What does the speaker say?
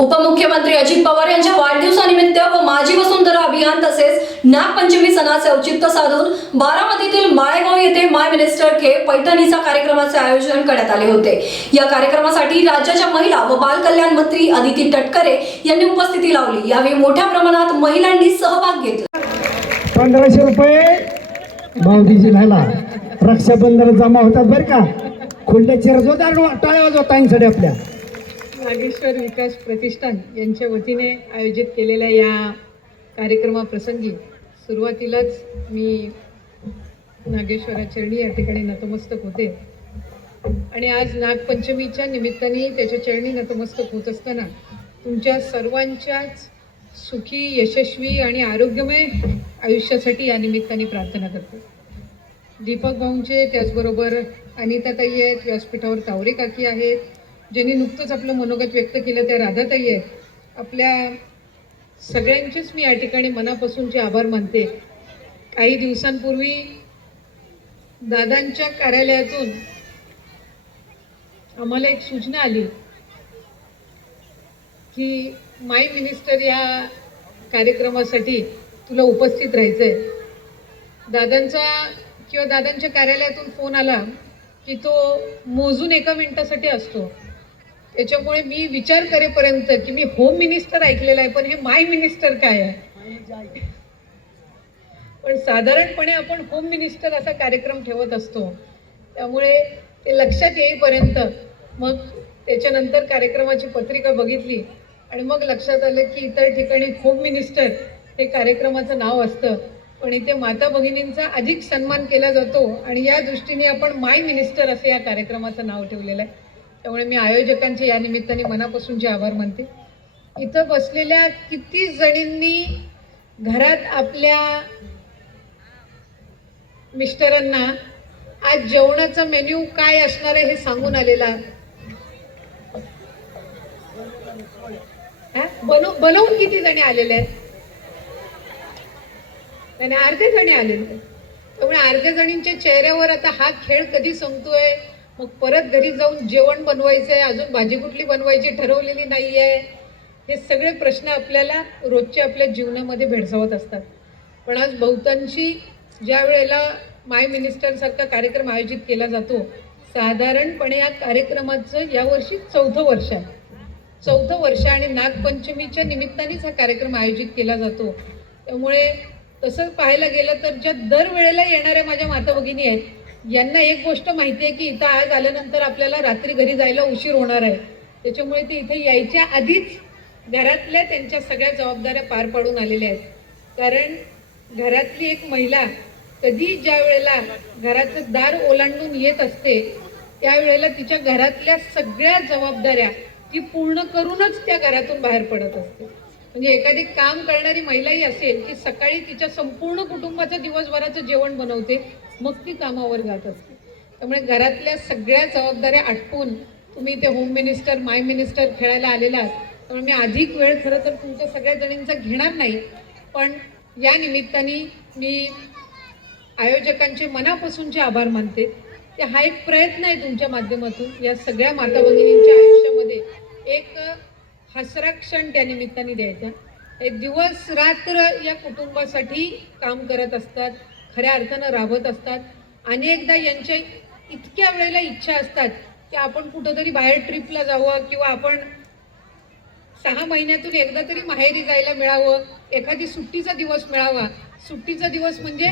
उपमुख्यमंत्री अजित पवार यांच्या वाढदिवसानिमित्त व माझी वसुंधरा अभियान तसेच नागपंचमी सणाचे औचित्य साधून बारामतीतील माळेगाव येथे माय मिनिस्टर के. पैठणीचा कार्यक्रमाचे आयोजन करण्यात आले होते. या कार्यक्रमासाठी राज्याच्या महिला व बाल कल्याण मंत्री अदिती तटकरे यांनी उपस्थिती लावली. यावेळी मोठ्या प्रमाणात महिलांनी सहभाग घेतला. पंधराशे रुपये भावडीजी झाला रक्षाबंधन जमा होतात बरं का? खुल्ल्या चिरजोदार टाळ्या वाजवत आपल्या. नागेश्वर विकास प्रतिष्ठान यांच्या वतीने आयोजित केलेल्या या कार्यक्रमाप्रसंगी सुरुवातीलाच मी नागेश्वराचरणी या ठिकाणी नतमस्तक होते. आणि आज नागपंचमीच्या निमित्ताने त्याच्या चरणी नतमस्तक होत असताना तुमच्या सर्वांच्याच सुखी यशस्वी आणि आरोग्यमय आयुष्यासाठी या निमित्ताने प्रार्थना करते. दीपक भाऊंचे त्याचबरोबर अनिताताई आहेत व्यासपीठावर तावरे काकी आहेत ज्यांनी नुकतंच आपलं मनोगत व्यक्त केलं त्या राधाताई आहेत. आपल्या सगळ्यांचेच मी या ठिकाणी मनापासूनचे आभार मानते. काही दिवसांपूर्वी दादांच्या कार्यालयातून आम्हाला एक सूचना आली की माय मिनिस्टर या कार्यक्रमासाठी तुला उपस्थित राहायचं आहे दादांचा किंवा दादांच्या कार्यालयातून फोन आला की तो मोजून एका मिनिटासाठी असतो. त्याच्यामुळे मी विचार करेपर्यंत की मी होम मिनिस्टर ऐकलेलं आहे पण हे माय मिनिस्टर काय आहे? पण साधारणपणे आपण होम मिनिस्टर असा कार्यक्रम ठेवत असतो. त्यामुळे ते लक्षात येईपर्यंत मग त्याच्यानंतर कार्यक्रमाची पत्रिका बघितली आणि मग लक्षात आलं की इतर ठिकाणी होम मिनिस्टर हे कार्यक्रमाचं नाव असतं. पण इथे माता भगिनींचा अधिक सन्मान केला जातो आणि या दृष्टीने आपण माय मिनिस्टर असं या कार्यक्रमाचं नाव ठेवलेलं आहे. त्यामुळे मी आयोजकांचे या निमित्ताने मनापासूनचे आभार मानते. इथं बसलेल्या किती जणींनी घरात आपल्या मिस्टरांना आज जेवणाचा मेन्यू काय असणार आहे हे सांगून आलेला बनव बनवून किती जणी आलेले आहेत? त्याने अर्धे जणी आलेले आहेत. त्यामुळे अर्ध्या जणींच्या चेहऱ्यावर आता हा खेळ कधी संपतोय? मग परत घरी जाऊन जेवण बनवायचं आहे अजून भाजी कुठली बनवायची ठरवलेली नाही आहे हे सगळे प्रश्न आपल्याला रोजच्या आपल्या जीवनामध्ये भेडसावत असतात. पण आज बहुतांशी ज्या वेळेला माय मिनिस्टरसारखा कार्यक्रम आयोजित केला जातो साधारणपणे या कार्यक्रमाचं यावर्षी चौथं वर्ष आहे. चौथं वर्ष आणि नागपंचमीच्या निमित्तानेच हा कार्यक्रम आयोजित केला जातो. त्यामुळे तसं पाहायला गेलं तर ज्या दरवेळेला येणाऱ्या माझ्या माता भगिनी आहेत यांना एक गोष्ट माहिती आहे की इथं आज आल्यानंतर आपल्याला रात्री घरी जायला उशीर होणार आहे. त्याच्यामुळे ते इथे यायच्या आधीच घरातल्या त्यांच्या सगळ्या जबाबदाऱ्या पार पाडून आलेल्या आहेत. कारण घरातली एक महिला कधी ज्या वेळेला घराचं दार ओलांडून येत असते त्यावेळेला तिच्या घरातल्या सगळ्या जबाबदाऱ्या ती पूर्ण करूनच त्या घरातून बाहेर पडत असते. म्हणजे एखादी काम करणारी महिलाही असेल की सकाळी तिच्या संपूर्ण कुटुंबाचं दिवसभराचं जेवण बनवते मग ती कामावर जात असते. त्यामुळे घरातल्या सगळ्या जबाबदाऱ्या आटपून तुम्ही ते होम मिनिस्टर माय मिनिस्टर खेळायला आलेला आहात. त्यामुळे मी अधिक वेळ खरं तर तुमच्या सगळ्या जणींचा घेणार नाही पण या निमित्ताने मी आयोजकांचे मनापासूनचे आभार मानते. ते हा एक प्रयत्न आहे तुमच्या माध्यमातून या सगळ्या माता भगिनींच्या आयुष्यामध्ये हसरा क्षण त्या निमित्ताने द्यायचा. हे दिवस रात्र या कुटुंबासाठी काम करत असतात खऱ्या अर्थानं राबत असतात. अनेकदा यांच्या इतक्या वेळेला इच्छा असतात की आपण कुठंतरी बाहेर ट्रिपला जावं किंवा आपण सहा महिन्यातून एकदा तरी माहेरी जायला मिळावं एखादी सुट्टीचा दिवस मिळावा. सुट्टीचा दिवस म्हणजे